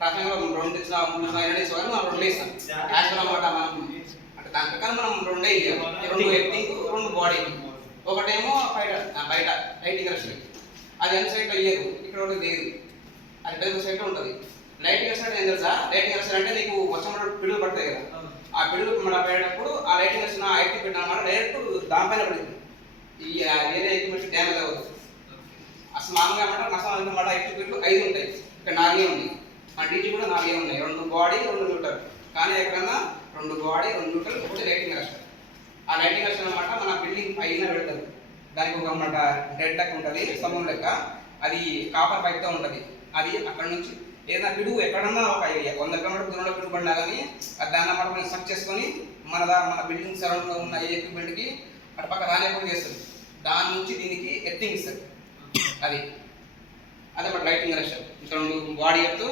ట్రాఫిక్లో 2 ఇచ్చినా 3 ఇచ్చినా 2 ఇచ్చినా మనం 2 ఇస్తాం యాక్చువల్ అన్నమాట. మనం అంటే దాని ప్రకారం మనం 2 ఇయ్యాలి. 2 ఎర్తింగ్ 2 బాడీ. ఒకటేమో బయట లైటింగ్ రష్ అది ఎంత సైడ్లో ఇయ్యరు, ఇక్కడ ఒకటి లేదు, అది పెద్ద సైడ్లో ఉంటుంది. లైటింగ్ రష్ అంటే ఏం తెలుసా? లైటింగ్ రష్ అంటే నీకు వర్షం పిడుగులు పడతాయి కదా, ఆ పిడుగులు మన పడేటప్పుడు ఆ లైటింగ్ రష్ ఐటీ పెట్టినమాట డైరెక్ట్ దానిపైన పడింది. ఈ వేరే ఎక్విప్మెంట్ డ్యామేజ్ అవ్వదు. అసలు మామూలుగా అన్నమాట నష్టం అనమాట. ఎక్విప్మెంట్లు 5 ఉంటాయి, ఇక్కడ 4 ఉన్నాయి. మన డీజీ కూడా 4 ఉన్నాయి, 2 బాడీ 2 న్యూట్రల్. కానీ ఎక్కడన్నా 2 బాడీ 2 న్యూట్రల్, ఒకటి లైటింగ్ రష్. ఆ లైటింగ్ రష్ అనమాట మన బిల్డింగ్ పైన పెడతారు. దానికి ఒక అన్నమాట డెడ్ లెక్క ఉంటుంది, స్తంభం లెక్క. అది కాపర్ పైప్తో ఉంటుంది. అది అక్కడ నుంచి ఏదైనా పిడుగు ఎక్కడన్నా ఒక 100 కిలోమీటర్ దూరంలో పిడుగు పడినా కానీ దాన్ని అన్నమాట మనం సక్ చేసుకొని మన బిల్డింగ్ సరౌండ్లో ఉన్న ఏ ఎక్విప్మెంట్కి అటు పక్క రాలేకుండా చేస్తుంది. దాని నుంచి దీనికి ఎర్తింగ్ ఇస్తుంది. అది అదొకటి లైటింగ్ రష్. 2 బాడీ ఎత్తు